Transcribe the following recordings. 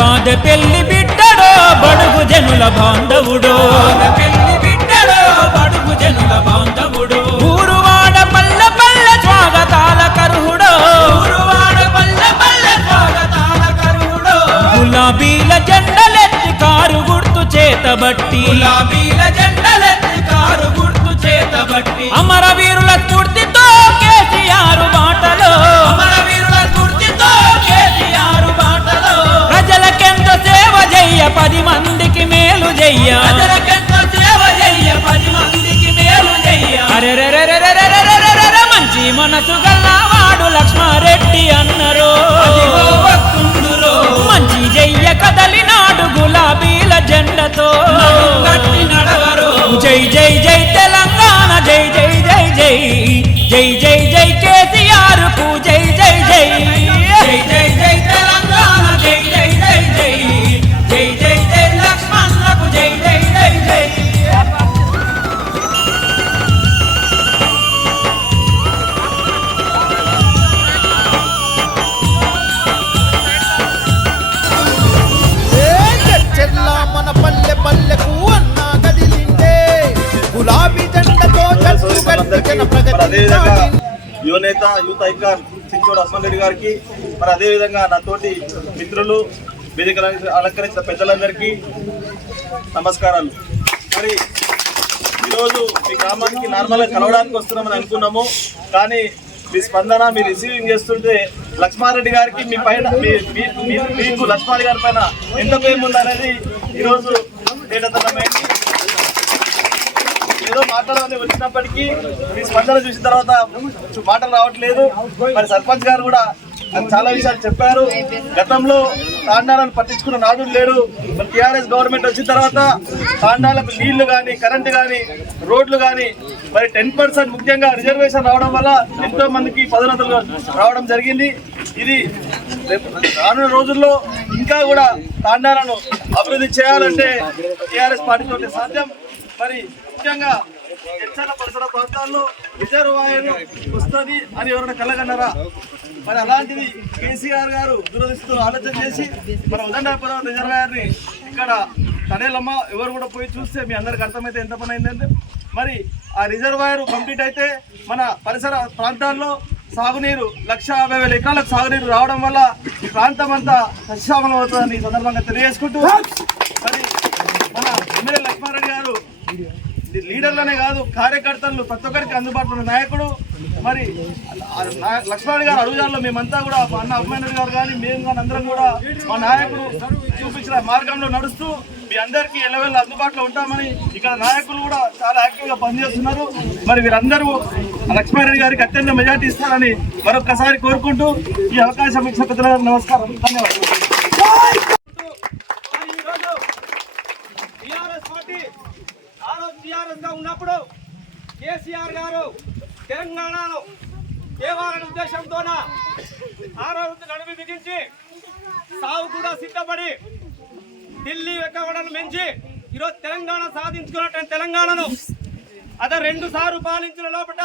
బాధ పెళ్లి బిడ్డడో బడుగు జనుల బాంధవుడో పెళ్లి బిడ్డడో బడుగు జనుల బాంధవుడో ఊరువాడ పల్లె పల్లె స్వాగతాల కరుహుడో ఊరువాడ పల్లె పల్లె స్వాగతాల కరుహుడో గులాబీల జెండలెత్తి కారు గుర్తు చేతబట్టి గులాబీల జెండలెత్తి కారు గుర్తు చేతబట్టి అమరవీరుల స్ఫూర్తితో కేసీఆర్ బాటలో అమరవీరుల స్ఫూర్తితో కేసీఆర్ బాటలో ప్రజలకెంత సేవ చెయ్య 10 మందికి మేలు చెయ్య ప్రజలకెంత సేవ చెయ్య 10 మందికి మేలు చెయ్య అరెరెరెరెరెరెరెరెరెరె మంచి మనసు గల్లవాడు లక్ష్మారెడ్డి అన్నరో మంచి చెయ్య కదలినాడు గులాబీల జెండతో గట్టి నడవరు జై జై జై తెలంగాణ జై జై జై జై జై జై జై కేసీఆర్ కు జై జై జై జై జై జై తెలంగాణ జై జై జై జై జై జై జై లక్ష్మణులకు జై జై జై జై మన పల్లె పల్లెకు అన్నా కదిలిందే గులాబీ జెండతో అదేవిధంగా యువనేత యూత్ ఐకాన్ సించోడు అస్మాన్ రెడ్డి గారికి మరి అదేవిధంగా నాతోటి మిత్రులు వేదికలను అలంకరించిన పెద్దలందరికీ నమస్కారాలు. మరి ఈరోజు మీ గ్రామానికి నార్మల్గా కలవడానికి వస్తున్నామని అనుకున్నాము, కానీ మీ స్పందన మీ రిసీవింగ్ చేస్తుంటే లక్ష్మారెడ్డి గారికి మీ పైన మీకు లక్ష్మారెడ్డి గారి పైన ఎంత ప్రేమ ఉందనేది ఈరోజు తేటతనమైంది. ఏదో మాట్లాడాలని వచ్చినప్పటికీ మీ స్పందన చూసిన తర్వాత మాటలు రావట్లేదు. మరి సర్పంచ్ గారు కూడా చాలా విషయాలు చెప్పారు. గతంలో తాండాలను పట్టించుకున్న నాదుడు లేడు. మరి టీఆర్ఎస్ గవర్నమెంట్ వచ్చిన తర్వాత తాండాలకు నీళ్లు కానీ కరెంటు కానీ రోడ్లు కానీ మరి 10% ముఖ్యంగా రిజర్వేషన్ రావడం వల్ల ఎంతో మందికి పదోన్నతులు రావడం జరిగింది. ఇది రానున్న రోజుల్లో ఇంకా కూడా తాండాలను అభివృద్ధి చేయాలంటే టీఆర్ఎస్ పార్టీతో సాధ్యం. మరి ముఖ్యంగా ఎచ్చల పరిసర ప్రాంతాల్లో రిజర్వాయర్ వస్తుంది అని ఎవరైనా కలగన్నారా? మరి అలాంటిది కేసీఆర్ గారు దురదృష్టితో ఆలోచన చేసి మన ఉదండాపురం రిజర్వాయర్ ని ఇక్కడ తనేలమ్మ ఎవరు కూడా పోయి చూస్తే మీ అందరికి అర్థమైతే ఎంత పని అయిందంటే, మరి ఆ రిజర్వాయర్ కంప్లీట్ అయితే మన పరిసర ప్రాంతాల్లో సాగునీరు 150,000 ఎకరాలకు సాగునీరు రావడం వల్ల ఈ ప్రాంతం అంతా సస్యశ్యామలం అవుతుందని ఈ సందర్భంగా తెలియజేసుకుంటూ, మరి మన ఎమ్మెల్యే లక్ష్మారెడ్డి గారు లీడర్లనే కాదు కార్యకర్తలు ప్రతి ఒక్కరికి అందుబాటులో ఉన్న నాయకుడు. మరి లక్ష్మారెడ్డి గారు అడుగుజాల్లో మేమంతా కూడా అన్న అభిమానుడు గారు కానీ మేము కానీ అందరం కూడా మా నాయకుడు చూపించిన మార్గంలో నడుస్తూ మీ అందరికీ ఎల్లవెల్ల అందుబాటులో ఉంటామని ఇక్కడ నాయకులు కూడా చాలా యాక్టివ్గా పనిచేస్తున్నారు. మరి వీరందరూ లక్ష్మారెడ్డి గారికి అత్యంత మెజార్టీ ఇస్తారని మరొకసారి కోరుకుంటూ ఈ అవకాశం ఇచ్చిన పెద్దలకు నమస్కారం, ధన్యవాదాలు. టీఆర్ఎస్ గా ఉన్నప్పుడు కేసీఆర్ గారు తెలంగాణను దేవాలయ ఉద్దేశంతోన ఆరోగ్య నడుము బిగించి సాగు కూడా సిద్ధపడి ఢిల్లీ వెక్కవడను మించి ఈరోజు తెలంగాణ సాధించుకున్నట్టు తెలంగాణను అదే 2 సార్లు పాలించిన లోపల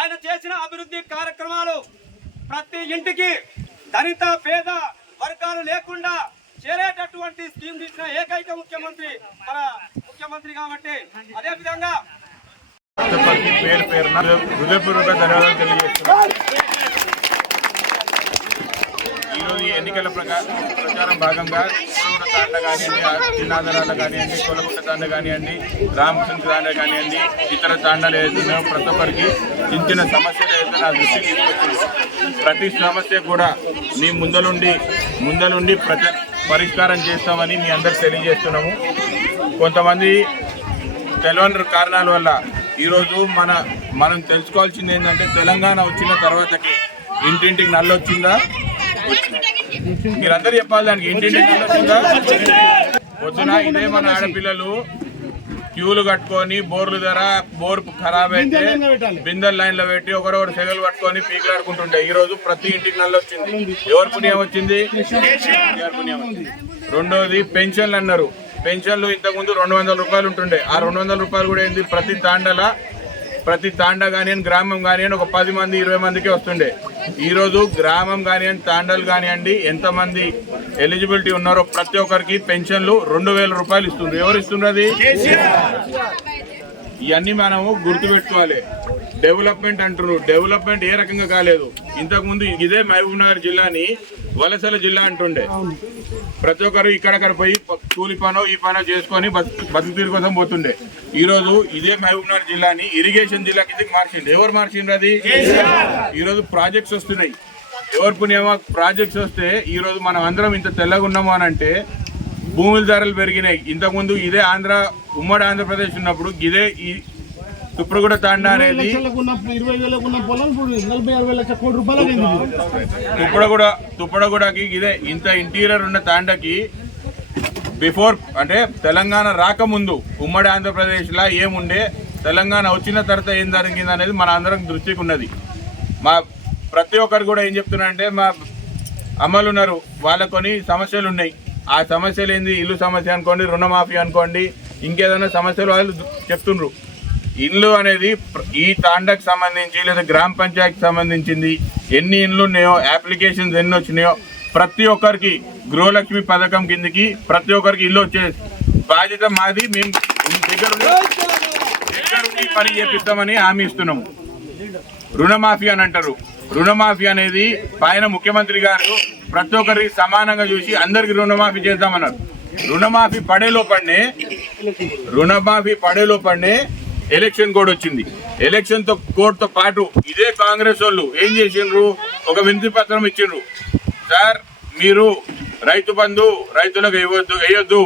ఆయన చేసిన అభివృద్ధి కార్యక్రమాలు ప్రతి ఇంటికి దళిత పేద వర్గాలు లేకుండా చేరేటటువంటి స్కీమ్ తీసిన ఏకైక ముఖ్యమంత్రి మన ముఖ్యమంత్రి కాబట్టి అదేవిధంగా పేరు పేరున హృదయపూర్వక ధన్యవాదాలు తెలియజేస్తున్నాను. ఈరోజు ఎన్నికల ప్రచారం భాగంగా తాండ కానివ్వండి, చిన్నాదరాల కానివ్వండి, కొలగుట్ట తాండ కానివ్వండి, రామచంద్ర తాండ కానివ్వండి, ఇతర తాండాలు ఏదైతున్నాయో ప్రతి ఒక్కరికి చిన్న సమస్యలు ఏదైతే నా దృష్టికి తీసుకొచ్చింది. ప్రతి సమస్య కూడా మీ ముందలుండి పరిష్కారం చేస్తామని మీ అందరికి తెలియజేస్తున్నాము. కొంతమంది తెలియని కారణాల వల్ల ఈరోజు మనం తెలుసుకోవాల్సింది ఏంటంటే తెలంగాణ వచ్చిన తర్వాతకి ఇంటింటికి నల్లు వచ్చిందా? మీరందరూ చెప్పాలి దానికి. ఇంటింటికి నల్లు వచ్చిందా? పొద్దున ఇదే మన ఆడపిల్లలు క్యూలు కట్టుకొని బోర్ ఖరాబ్ అయితే బిందెల లైన్లో పెట్టి ఒకరొకరు సెగలు పట్టుకొని పీకులాడుకుంటుంటే ఈరోజు ప్రతి ఇంటికి నల్లు వచ్చింది. ఎవరి పుణ్యం వచ్చింది? రెండోది పెన్షన్లు అన్నారు. పెన్షన్లు ఇంతకుముందు 200 రూపాయలు ఉంటుండే. ఆ 200 రూపాయలు కూడా ఏంది ప్రతి తాండా కానివ్వండి, గ్రామం కానివ్వండి ఒక 10 మంది 20 మందికే వస్తుండే. ఈరోజు గ్రామం కానివ్వండి, తాండాలు కానివ్వండి, ఎంతమంది ఎలిజిబిలిటీ ఉన్నారో ప్రతి ఒక్కరికి పెన్షన్లు 2,000 రూపాయలు ఇస్తున్నారు. ఎవరు ఇస్తున్నారు? అది ఇవన్నీ మనము గుర్తుపెట్టుకోవాలి. డెవలప్మెంట్ అంటున్నారు, డెవలప్మెంట్ ఏ రకంగా కాలేదు. ఇంతకుముందు ఇదే మహబూబ్ నగర్ జిల్లాని వలసల జిల్లా అంటుండే. ప్రతి ఒక్కరు ఇక్కడక్కడ పోయి కూలి పనో ఈ పనో చేసుకొని బతుకుతీరు కోసం పోతుండే. ఈరోజు ఇదే మహబూబ్ నగర్ జిల్లాని ఇరిగేషన్ జిల్లా కిందకి మార్చిండు. ఎవరు మార్చిండ్రు? అది ఈరోజు ప్రాజెక్ట్స్ వస్తున్నాయి. ఎవరు పుణ్యమో ప్రాజెక్ట్స్ వస్తే ఈరోజు మనం అందరం ఇంత తెల్లగా ఉన్నాము అని అంటే భూముల ధరలు పెరిగినాయి. ఇంతకుముందు ఇదే ఉమ్మడి ఆంధ్రప్రదేశ్ ఉన్నప్పుడు ఇదే ఈ తుప్రగూడ తాండా అనేది తుప్పడగూడకి ఇదే ఇంత ఇంటీరియర్ ఉన్న తాండాకి బిఫోర్ అంటే తెలంగాణ రాకముందు ఉమ్మడి ఆంధ్రప్రదేశ్లో ఏముండే, తెలంగాణ వచ్చిన తర్వాత ఏం జరిగింది అనేది మన అందరం దృష్టికి ఉన్నది. మా ప్రతి ఒక్కరు కూడా ఏం చెప్తున్నారంటే మా అమ్మలు ఉన్నారు, వాళ్ళ కొన్ని సమస్యలు ఉన్నాయి. ఆ సమస్యలు ఏంది? ఇల్లు సమస్య అనుకోండి, రుణమాఫీ అనుకోండి, ఇంకేదైనా సమస్యలు వాళ్ళు చెప్తుండ్రు. ఇల్లు అనేది ఈ తాండాకు సంబంధించి లేదా గ్రామ పంచాయతీకి సంబంధించింది ఎన్ని ఇళ్ళు ఉన్నాయో, అప్లికేషన్స్ ఎన్ని వచ్చినాయో ప్రతి ఒక్కరికి గృహలక్ష్మి పథకం కిందకి ప్రతి ఒక్కరికి ఇల్లు వచ్చే బాధ్యత మాది. మేము దగ్గరుండి పని చేపిస్తామని హామీ ఇస్తున్నాము. రుణమాఫీ అని అంటారు. రుణమాఫీ అనేది పైన ముఖ్యమంత్రి గారు ప్రతి ఒక్కరికి సమానంగా చూసి అందరికి రుణమాఫీ చేద్దామన్నారు. రుణమాఫీ పడే లోపలనే ఎలక్షన్ కోడ్ వచ్చింది. ఎలక్షన్ కోడ్తో పాటు ఇదే కాంగ్రెస్ వాళ్ళు ఏం చేసిండ్రు? ఒక వినతి పత్రం ఇచ్చిండ్రు. సార్, మీరు రైతు బంధు రైతులకు వేయొద్దు,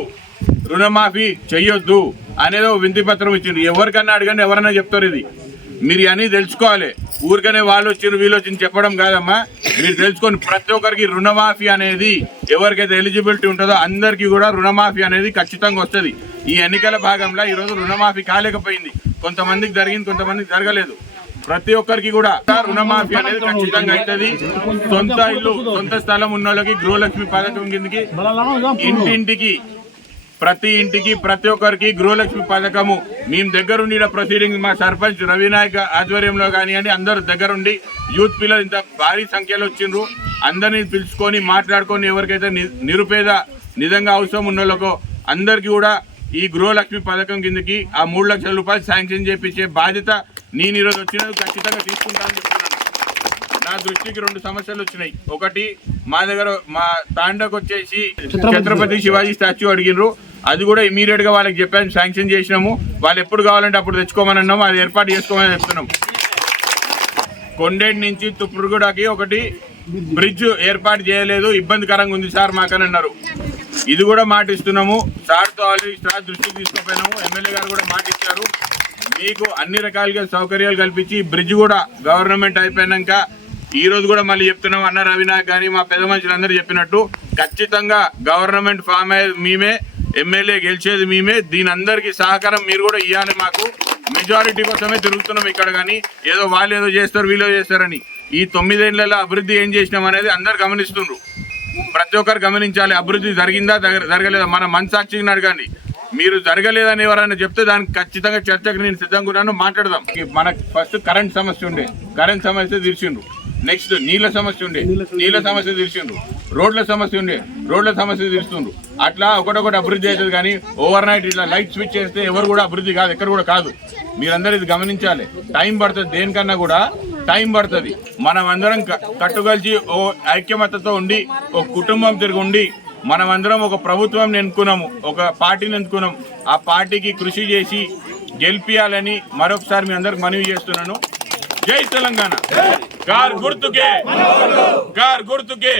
రుణమాఫీ చెయ్యొద్దు అనేది ఒక వినతి పత్రం ఇచ్చిండ్రు. ఎవరికన్నా అడగండి, ఎవరన్నా చెప్తారు. ఇది మీరు అని తెలుసుకోవాలి. ఊరికనే వాళ్ళు వచ్చిండ్రు వీళ్ళు వచ్చింది చెప్పడం కాదమ్మా. మీరు తెలుసుకొని ప్రతి ఒక్కరికి రుణమాఫీ అనేది ఎవరికైతే ఎలిజిబిలిటీ ఉంటుందో అందరికీ కూడా రుణమాఫీ అనేది ఖచ్చితంగా వస్తుంది. ఈ ఎన్నికల భాగంలో ఈరోజు రుణమాఫీ కాలేకపోయింది. కొంతమందికి జరిగింది, కొంతమందికి జరగలేదు. ప్రతి ఒక్కరికి కూడా రుణమాఫీ అనేది ఖచ్చితంగా అవుతుంది. సొంత ఇల్లు సొంత స్థలం ఉన్న వాళ్ళకి గృహలక్ష్మి పథకం కిందకి ప్రతి ఇంటికి ప్రతి ఒక్కరికి గృహలక్ష్మి పథకము మేము దగ్గరుండి ప్రొసీడింగ్ మా సర్పంచ్ రవినాయక్ ఆధ్వర్యంలో కానివ్వండి, అందరూ దగ్గరుండి యూత్ పిల్లలు ఇంత భారీ సంఖ్యలో వచ్చిండ్రు. అందరినీ పిలుచుకొని మాట్లాడుకొని ఎవరికైతే నిరుపేద నిజంగా అవసరం ఉన్న వాళ్ళకో అందరికీ కూడా ఈ గృహలక్ష్మి పథకం కిందకి ఆ 3 లక్షల రూపాయలు శాంక్షన్ చేపించే బాధ్యత నేను ఈరోజు వచ్చినది ఖచ్చితంగా తీసుకుంటానని చెప్తున్నాను. నా దృష్టికి 2 సమస్యలు వచ్చినాయి. ఒకటి, మా దగ్గర మా తాండాకు వచ్చేసి ఛత్రపతి శివాజీ స్టాచ్యూ అడిగినారు. అది కూడా ఇమీడియట్ గా వాళ్ళకి చెప్పాను, శాంక్షన్ చేసినాము. వాళ్ళు ఎప్పుడు కావాలంటే అప్పుడు తెచ్చుకోమని అన్నాము. అది ఏర్పాటు చేసుకోమని చెప్తున్నాం. కొండేటి నుంచి తుప్పుడుగూడకి ఒకటి బ్రిడ్జ్ ఏర్పాటు చేయలేదు, ఇబ్బందికరంగా ఉంది సార్ మాకని అన్నారు. ఇది కూడా మాట ఇస్తున్నాము. సార్తో ఆల్రెడీ సార్ దృష్టికి తీసుకుపోయినాము. ఎమ్మెల్యే గారు కూడా మాట ఇచ్చారు. మీకు అన్ని రకాలుగా సౌకర్యాలు కల్పించి బ్రిడ్జ్ కూడా గవర్నమెంట్ అయిపోయినాక ఈ రోజు కూడా మళ్ళీ చెప్తున్నాం, అన్న రవినాయక్ కానీ మా పెద్ద మనుషులందరూ చెప్పినట్టు ఖచ్చితంగా గవర్నమెంట్ ఫామ్ అయ్యేది మేమే, ఎమ్మెల్యే గెలిచేది మేమే. దీని అందరికీ సహకారం మీరు కూడా ఇవ్వాలి. మాకు మెజారిటీ కోసమే తిరుగుతున్నాం ఇక్కడ, కానీ ఏదో వాళ్ళు ఏదో చేస్తారు వీళ్ళు చేస్తారని. ఈ 9 ఏళ్లలో అభివృద్ధి ఏం చేసినాం అనేది అందరు గమనిస్తున్నారు. ప్రతి ఒక్కరు గమనించాలి. అభివృద్ధి జరిగిందా జరగలేదా మన మనసాక్షిని అడగండి. మీరు జరగలేదని ఎవరైనా చెప్తే దానికి ఖచ్చితంగా చర్చకు నేను సిద్ధంగా ఉన్నాను, మాట్లాడదాం. మనకు ఫస్ట్ కరెంట్ సమస్య ఉండే, కరెంట్ సమస్య తీర్చిండ్రు. నెక్స్ట్ నీళ్ళ సమస్య ఉండే, నీళ్ళ సమస్య తీర్చిండ్రు. రోడ్ల సమస్య ఉండే, రోడ్ల సమస్య తీరుస్తుండ్రు. అట్లా ఒకటొకటి అభివృద్ధి అవుతుంది. కానీ ఓవర్ నైట్ ఇట్లా లైట్ స్విచ్ చేస్తే ఎవరు కూడా అభివృద్ధి కాదు, ఎక్కడ కూడా కాదు. మీరందరూ ఇది గమనించాలి. టైం పడుతుంది, దేనికన్నా కూడా టైం పడుతుంది. మనం అందరం కట్టుకలిసి ఓ ఐక్యమత్యతో ఉండి ఒక కుటుంబం తిరిగి ఉండి మనమందరం ఒక ప్రభుత్వం ఎన్నుకున్నాము, ఒక పార్టీని ఎన్నుకున్నాం. ఆ పార్టీకి కృషి చేసి గెలిపియాలని మరొకసారి మీ అందరికి మనవి చేస్తున్నాను. జై తెలంగాణ. కార్ గుర్తుకే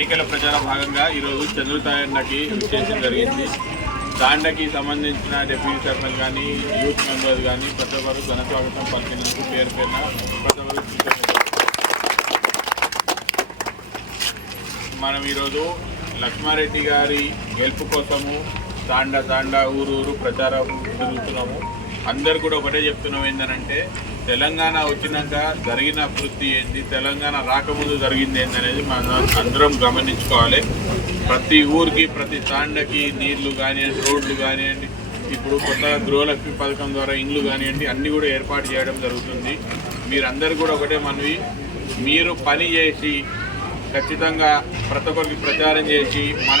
ఎన్నికల ప్రచార భాగంగా ఈరోజు చంద్రుతాండకి విచ్చేయడం జరిగింది. తాండకి సంబంధించిన డిప్యూటీ సర్పంచ్ కానీ యూత్ మెంబర్స్ కానీ ప్రతి ఒక్కరు ఘన స్వాగతం పలికినందుకు పేరు పేరున ప్రతి ఒక్కరు కృతజ్ఞతలు. మనం ఈరోజు లక్ష్మారెడ్డి గారి గెలుపు కోసము తాండా ఊరు ప్రచారం జరుగుతున్నాము. అందరు కూడా ఒకటే చెప్తున్నాం, ఏంటంటే తెలంగాణ వచ్చినాక జరిగిన అభివృద్ధి ఏంది, తెలంగాణ రాకముందు జరిగింది ఏందనేది మనం అందరం గమనించుకోవాలి. ప్రతి ఊరికి ప్రతి తాండకి నీళ్లు కానివ్వండి, రోడ్లు కానివ్వండి, ఇప్పుడు కొత్తగా గృహలక్ష్మి పథకం ద్వారా ఇండ్లు కానివ్వండి అన్నీ కూడా ఏర్పాటు చేయడం జరుగుతుంది. మీరందరూ కూడా ఒకటే మనవి, మీరు పని చేసి ఖచ్చితంగా ప్రతి ఒక్కరికి ప్రచారం చేసి మన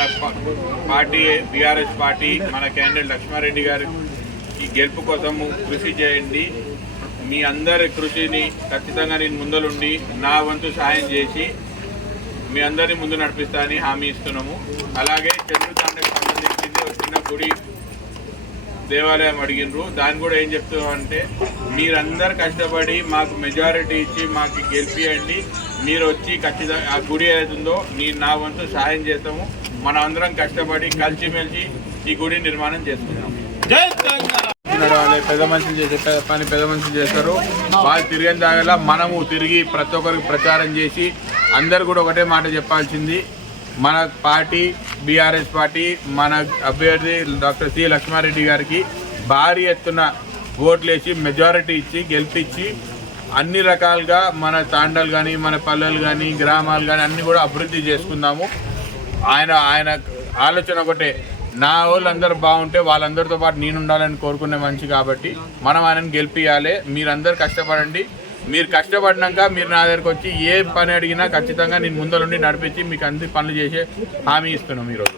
పార్టీ బీఆర్ఎస్ పార్టీ మన క్యాండిడేట్ లక్ష్మారెడ్డి గారి ఈ గెలుపు కోసము కృషి చేయండి. మీ అందరి కృషిని ఖచ్చితంగా నేను ముందలుండి నా వంతు సహాయం చేసి మీ అందరినీ ముందు నడిపిస్తా అని హామీ ఇస్తున్నాము. అలాగే చంద్రుతాండకు సంబంధించింది ఒక చిన్న గుడి దేవాలయం అడిగినరు, దాన్ని కూడా ఏం చెప్తున్నామంటే మీరందరు కష్టపడి మాకు మెజారిటీ ఇచ్చి మాకు గెలిపియండి. మీరు వచ్చి ఖచ్చితంగా ఆ గుడి ఏదైతుందో నా వంతు సహాయం చేస్తాము. మనం అందరం కష్టపడి కలిసిమెలిసి ఈ గుడి నిర్మాణం చేసుకుంటాము. పెద్ద మనుషులు చేసే పని పెద్ద మనుషులు చేస్తారు. వాళ్ళు తిరిగిన దాగలా మనము తిరిగి ప్రతి ఒక్కరికి ప్రచారం చేసి అందరు కూడా ఒకటే మాట చెప్పాల్సింది, మన పార్టీ బీఆర్ఎస్ పార్టీ మన అభ్యర్థి డాక్టర్ సి లక్ష్మారెడ్డి గారికి భారీ ఎత్తున ఓట్లేసి మెజారిటీ ఇచ్చి గెలిపించి అన్ని రకాలుగా మన తాండాలు కానీ మన పల్లెలు కానీ గ్రామాలు కానీ అన్నీ కూడా అభివృద్ధి చేసుకుందాము. ఆయన ఆలోచన ఒకటే, నా వాళ్ళందరూ బాగుంటే వాళ్ళందరితో పాటు నేను ఉండాలని కోరుకునే మనిషి కాబట్టి మనం ఆయనను గెలిపియాలి. మీరందరూ కష్టపడండి. మీరు కష్టపడినాక మీరు నా దగ్గరకు వచ్చి ఏ పని అడిగినా ఖచ్చితంగా నేను ముందరుండి నడిపించి మీకు అన్ని పనులు చేసే హామీ ఇస్తున్నాం ఈరోజు.